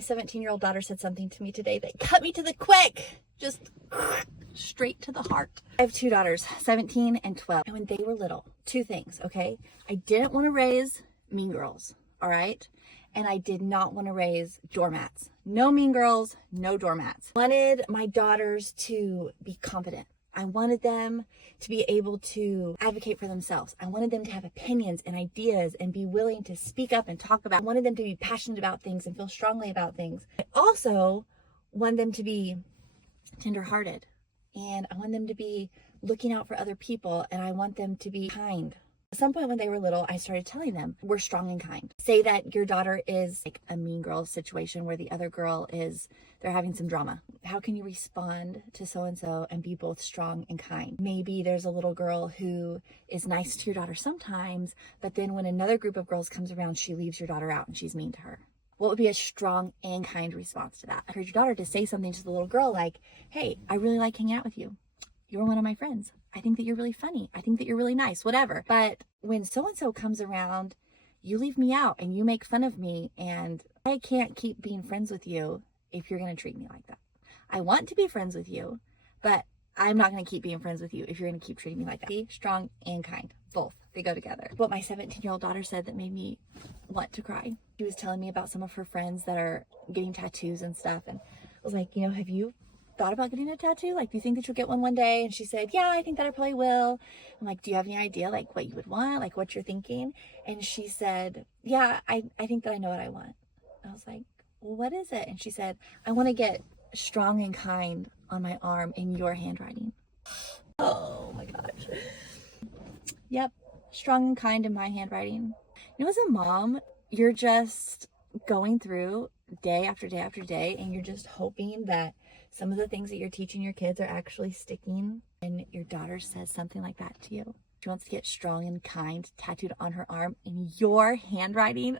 My 17-year-old daughter said something to me today that cut me to the quick, just straight to the heart. I have two daughters, 17 and 12. And when they were little, two things, okay? I didn't want to raise mean girls, all right? And I did not want to raise doormats. No mean girls, no doormats. I wanted my daughters to be confident. I wanted them to be able to advocate for themselves. I wanted them to have opinions and ideas and be willing to speak up and talk about. I wanted them to be passionate about things and feel strongly about things. I also want them to be tenderhearted, and I want them to be looking out for other people, and I want them to be kind. At some point when they were little, I started telling them, we're strong and kind. Say that your daughter is like a mean girl situation where the other girl is, they're having some drama. How can you respond to so-and-so and be both strong and kind? Maybe there's a little girl who is nice to your daughter sometimes, but then when another group of girls comes around, she leaves your daughter out and she's mean to her. What would be a strong and kind response to that? I heard your daughter to say something to the little girl like, hey, I really like hanging out with you. You're one of my friends. I think that you're really funny. I think that you're really nice, whatever. But when so-and-so comes around, you leave me out and you make fun of me, and I can't keep being friends with you if you're going to treat me like that. I want to be friends with you, but I'm not going to keep being friends with you if you're going to keep treating me like that. Be strong and kind. Both. They go together. What my 17-year-old daughter said that made me want to cry. She was telling me about some of her friends that are getting tattoos and stuff. And I was like, have you thought about getting a tattoo? Like, do you think that you'll get one day? And she said, yeah, I think that I probably will. I'm like, do you have any idea like what you would want, like what you're thinking? And she said, yeah, I think that I know what I want. I was like, well, what is it? And she said, I want to get strong and kind on my arm in your handwriting. Oh my gosh. Yep, strong and kind in my handwriting. As a mom, you're just going through day after day after day, and you're just hoping that some of the things that you're teaching your kids are actually sticking. And your daughter says something like that to you. She wants to get strong and kind tattooed on her arm in your handwriting.